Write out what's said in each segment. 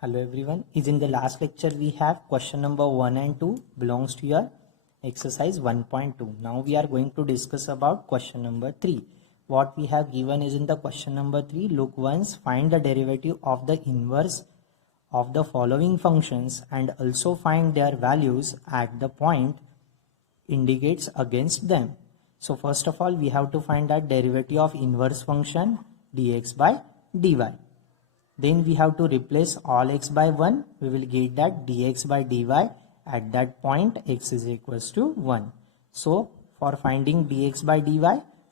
Hello everyone. Is in the last lecture we have question number 1 and 2 belongs to your exercise 1.2. Now we are going to discuss about question number 3. What we have given is in the question number 3. Look once, find the derivative of the inverse of the following functions and also find their values at the point indicates against them. So first of all we have to find that derivative of inverse function dx by dy. Then we have to replace all x by 1. We will get that dx by dy at that point x is equals to 1. So for finding dx by dy,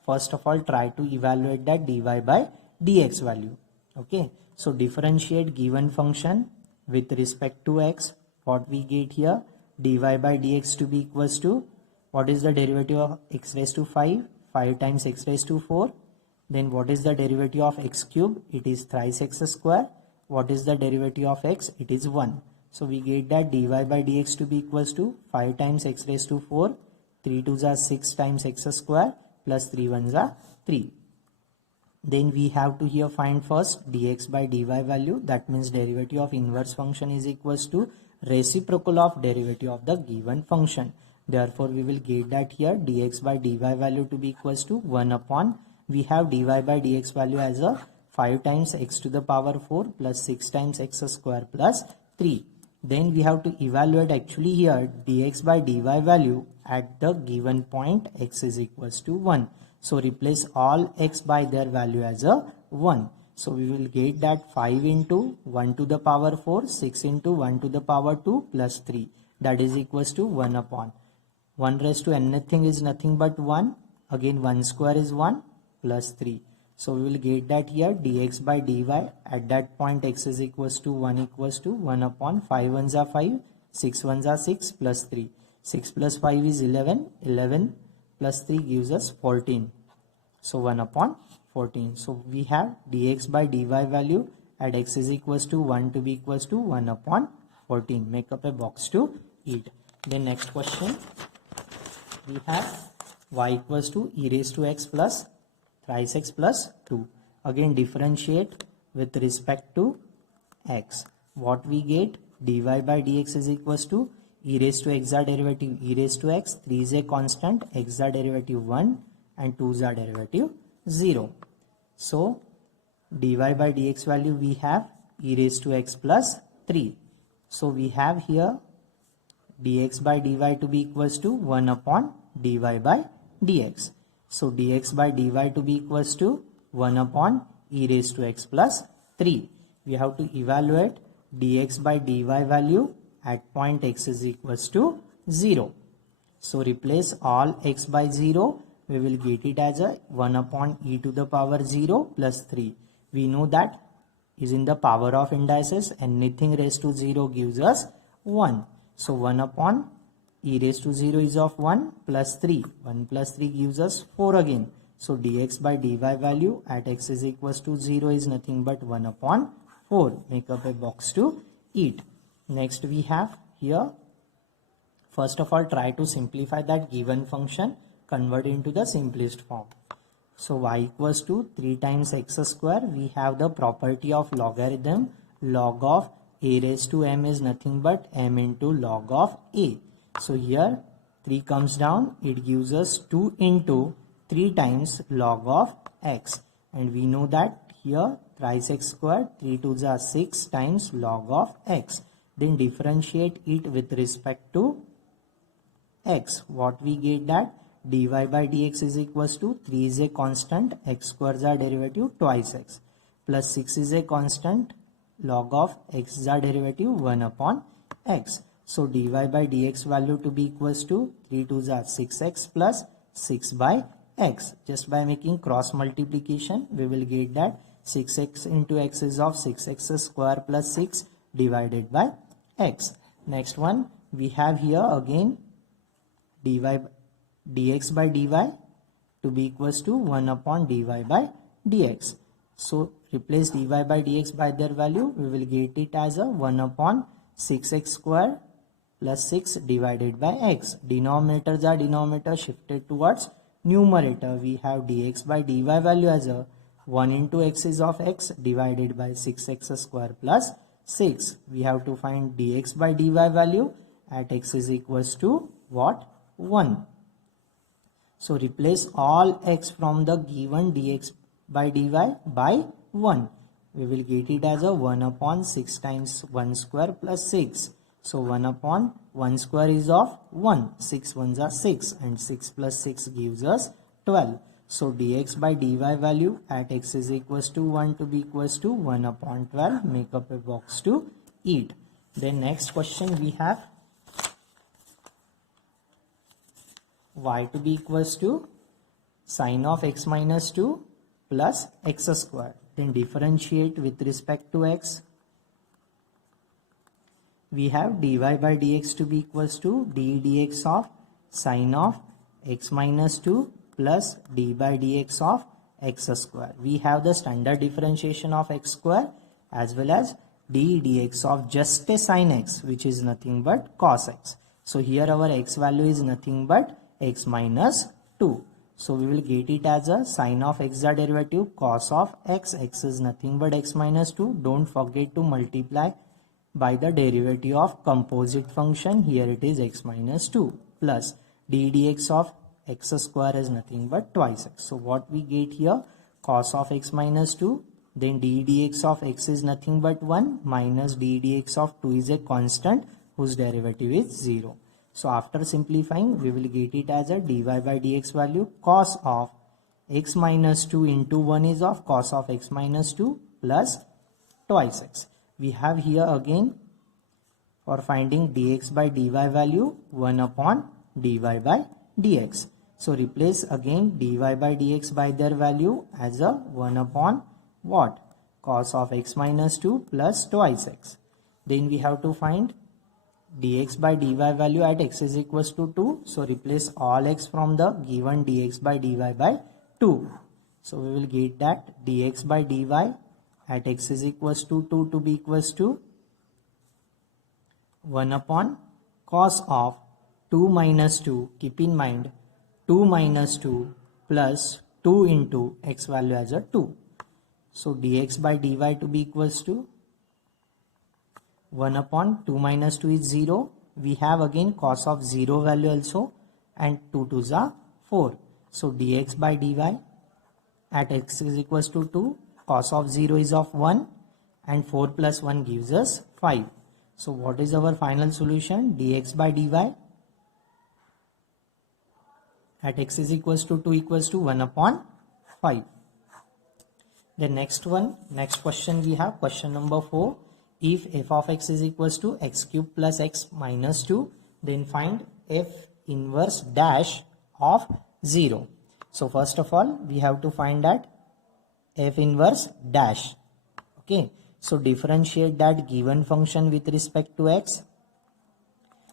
first of all try to evaluate that dy by dx value. Okay. So differentiate given function with respect to x. What we get here, dy by dx to be equals to, what is the derivative of x raised to 5? 5 times x raised to 4. Then what is the derivative of x cube? It is thrice x square. What is the derivative of x? It is 1. So we get that dy by dx to be equals to 5 times x raised to 4. 3 2s are 6 times x square plus 3 1s are 3. Then we have to here find first dx by dy value. That means derivative of inverse function is equals to reciprocal of derivative of the given function. Therefore we will get that here dx by dy value to be equals to 1 upon, we have dy by dx value as a 5 times x to the power 4 plus 6 times x square plus 3. Then we have to evaluate actually here dx by dy value at the given point x is equals to 1. So replace all x by their value as a 1. So we will get that 5 into 1 to the power 4, 6 into 1 to the power 2 plus 3. That is equals to 1 upon. 1 raised to anything is nothing but 1. Again 1 square is 1 plus 3. So we will get that here dx by dy at that point x is equals to 1 upon 5 1s are 5, 6 1s are 6 plus 3. 6 plus 5 is 11, 11 plus 3 gives us 14. So 1 upon 14. So we have dx by dy value at x is equals to 1 to be equals to 1 upon 14. Make up a box to it. Then next question we have y equals to e raised to x plus thrice x plus 2. Again differentiate with respect to x. What we get, dy by dx is equals to e raised to x are derivative e raised to x, 3 is a constant, x are derivative 1 and 2 are derivative 0. So dy by dx value we have e raised to x plus 3. So we have here dx by dy to be equals to 1 upon dy by dx. So dx by dy to be equals to 1 upon e raised to x plus 3. We have to evaluate dx by dy value at point x is equals to 0. So replace all x by 0. We will get it as a 1 upon e to the power 0 plus 3. We know that is in the power of indices. Anything raised to 0 gives us 1. So 1 upon e raised to 0 is of 1 plus 3. 1 plus 3 gives us 4 again. So dx by dy value at x is equals to 0 is nothing but 1 upon 4. Make up a box to it. Next we have here, first of all try to simplify that given function, convert into the simplest form. So y equals to 3 times x square. We have the property of logarithm. Log of a raised to m is nothing but m into log of a. So here 3 comes down, it gives us 2 into 3 times log of x. And we know that here thrice x squared, 3 2s are 6 times log of x. Then differentiate it with respect to x. What we get that dy by dx is equals to 3 is a constant, x squares are derivative twice x, plus 6 is a constant, log of x is our derivative 1 upon x. So dy by dx value to be equals to 3 2s are 6x plus 6 by x. Just by making cross multiplication we will get that 6x into x is of 6x square plus 6 divided by x. Next one we have here again dx by dy to be equals to 1 upon dy by dx. So replace dy by dx by their value. We will get it as a 1 upon 6x square plus 6 divided by x. Denominators are denominator shifted towards numerator. We have dx by dy value as a 1 into x is of x divided by 6x square plus 6. We have to find dx by dy value at x is equals to what? 1. So replace all x from the given dx by dy by 1. We will get it as a 1 upon 6 times 1 square plus 6. So 1 upon 1 square is of 1. 6 ones are 6 and 6 plus 6 gives us 12. So dx by dy value at x is equals to 1 to be equals to 1 upon 12. Make up a box to eat. Then next question we have y to be equals to sine of x minus 2 plus x square. Then differentiate with respect to x. We have dy by dx to be equals to d dx of sine of x minus 2 plus d by dx of x square. We have the standard differentiation of x square as well as d dx of just a sine x, which is nothing but cos x. So here our x value is nothing but x minus 2. So we will get it as a sine of x derivative cos of x. X is nothing but x minus 2. Don't forget to multiply by the derivative of composite function. Here it is x minus 2 plus d dx of x square is nothing but twice x. So what we get here? Cos of x minus 2. Then d dx of x is nothing but 1 minus d dx of 2 is a constant whose derivative is 0. So after simplifying, we will get it as a dy by dx value cos of x minus 2 into 1 is of cos of x minus 2 plus twice x. We have here again for finding dx by dy value 1 upon dy by dx. So replace again dy by dx by their value as a 1 upon what? Cos of x minus 2 plus twice x. Then we have to find dx by dy value at x is equals to 2. So replace all x from the given dx by dy by 2. So we will get that dx by dy at x is equals to 2 to be equals to 1 upon cos of 2 minus 2. Keep in mind 2 minus 2 plus 2 into x value as a 2. So dx by dy to be equals to 1 upon 2 minus 2 is 0. We have again cos of 0 value also and 2 2s are 4. So dx by dy at x is equals to 2. Cos of 0 is of 1 and 4 plus 1 gives us 5. So what is our final solution? Dx by dy at x is equals to 2 equals to 1 upon 5. The next question we have question number 4. If f of x is equals to x cube plus x minus 2, then find f inverse dash of 0. So first of all, we have to find that f inverse dash. Okay. So differentiate that given function with respect to x.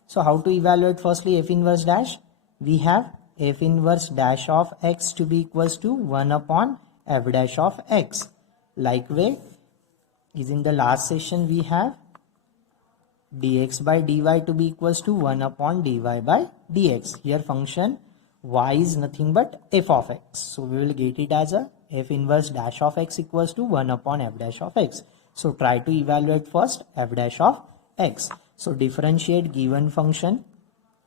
So how to evaluate firstly f inverse dash? We have f inverse dash of x to be equals to 1 upon f dash of x. Likewise, is in the last session we have dx by dy to be equals to 1 upon dy by dx. Here function y is nothing but f of x. So we will get it as a f inverse dash of x equals to 1 upon f dash of x. So try to evaluate first f dash of x. So differentiate given function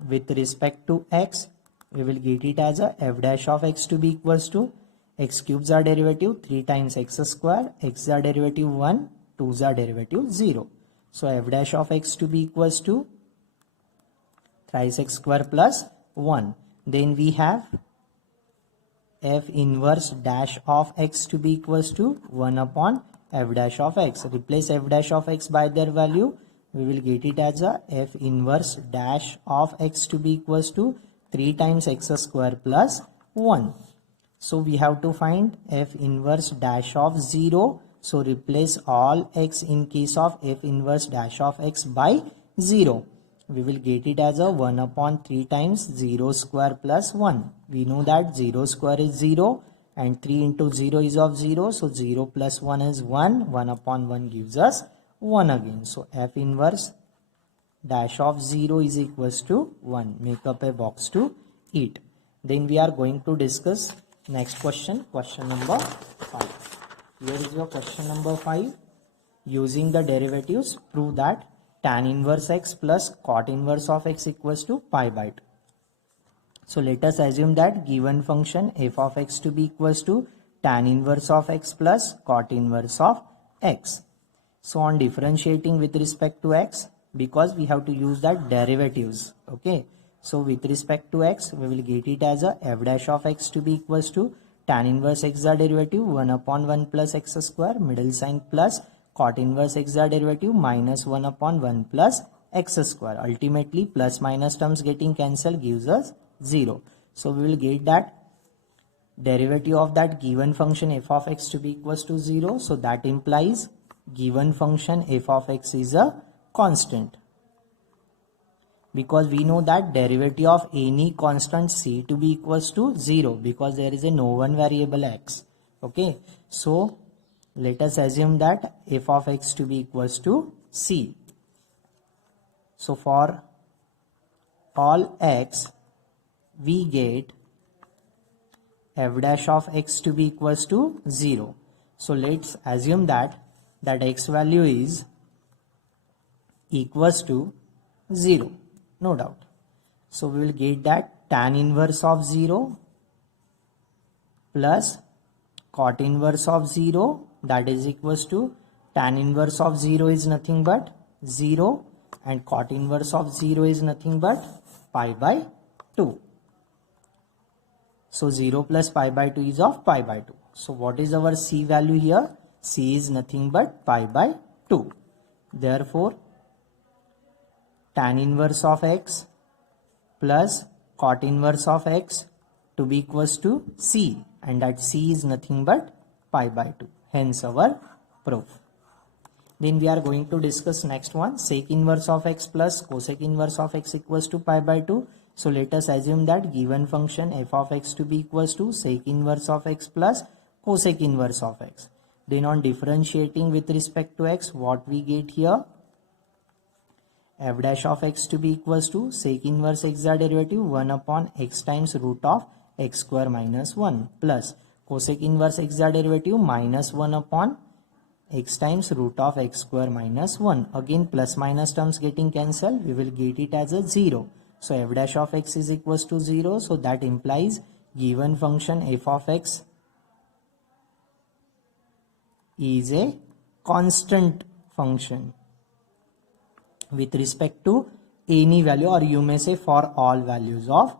with respect to x. We will get it as a f dash of x to be equals to x cubes are derivative 3 times x square, x are derivative 1, 2's are derivative 0. So f dash of x to be equals to thrice x square plus 1. Then we have f inverse dash of x to be equals to 1 upon f dash of x. Replace f dash of x by their value. We will get it as a f inverse dash of x to be equals to 3 times x square plus 1. So we have to find f inverse dash of 0. So replace all x in case of f inverse dash of x by 0. We will get it as a 1 upon 3 times 0 square plus 1. We know that 0 square is 0 and 3 into 0 is of 0. So 0 plus 1 is 1. 1 upon 1 gives us 1 again. So f inverse dash of 0 is equals to 1. Make up a box to it. Then we are going to discuss next question, question number 5. Here is your question number 5. using the derivatives, prove that tan inverse x plus cot inverse of x equals to pi by 2. So let us assume that given function f of x to be equals to tan inverse of x plus cot inverse of x. So on differentiating with respect to x, because we have to use that derivatives, okay. So with respect to x, we will get it as a f dash of x to be equals to tan inverse x the derivative 1 upon 1 plus x square, middle sign plus cot inverse x the derivative minus 1 upon 1 plus x square. Ultimately plus minus terms getting cancelled gives us 0. So we will get that derivative of that given function f of x to be equals to 0. So that implies given function f of x is a constant, because we know that derivative of any constant c to be equals to 0 because there is a no one variable x, okay. So let us assume that f of x to be equals to c. So for all x we get f dash of x to be equals to 0. So let's assume that x value is equals to 0, no doubt. So we will get that tan inverse of 0 plus cot inverse of 0, that is equals to tan inverse of 0 is nothing but 0 and cot inverse of 0 is nothing but pi by 2. So 0 plus pi by 2 is of pi by 2. So what is our c value here? C is nothing but pi by 2. Therefore tan inverse of x plus cot inverse of x to be equals to c, and that c is nothing but pi by 2. Hence our proof. Then we are going to discuss next one, sec inverse of x plus cosec inverse of x equals to pi by 2. So let us assume that given function f of x to be equals to sec inverse of x plus cosec inverse of x. Then on differentiating with respect to x, what we get here? F dash of x to be equals to sec inverse x the derivative 1 upon x times root of x square minus 1 plus cosec inverse x the derivative minus 1 upon x times root of x square minus 1. Again plus minus terms getting cancelled, we will get it as a 0. So f dash of x is equals to 0. So that implies given function f of x is a constant function with respect to any value, or you may say for all values of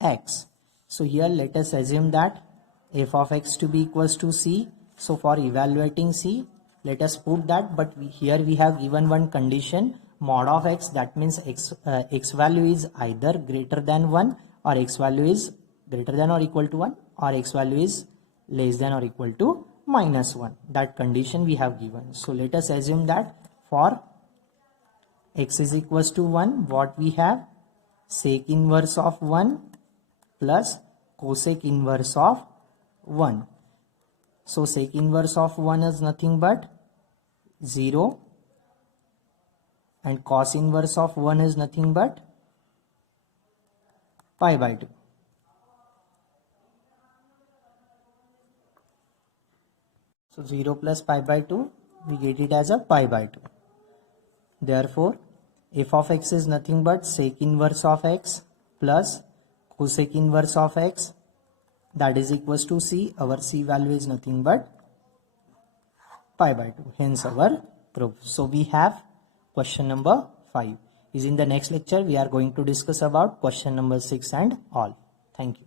x. So here let us assume that f of x to be equals to c. So for evaluating c, let us put that, but here we have given one condition, mod of x, that means x value is either greater than 1 or x value is greater than or equal to 1 or x value is less than or equal to minus 1. That condition we have given. So let us assume that for x is equals to 1, what we have? Sec inverse of 1 plus cosec inverse of 1. So sec inverse of 1 is nothing but 0 and cos inverse of 1 is nothing but pi by 2. So 0 plus pi by 2, we get it as a pi by 2. Therefore f of x is nothing but sec inverse of x plus cosec inverse of x, that is equals to c. Our c value is nothing but pi by 2. Hence our proof. So we have question number 5. In the next lecture we are going to discuss about question number 6 and all. Thank you.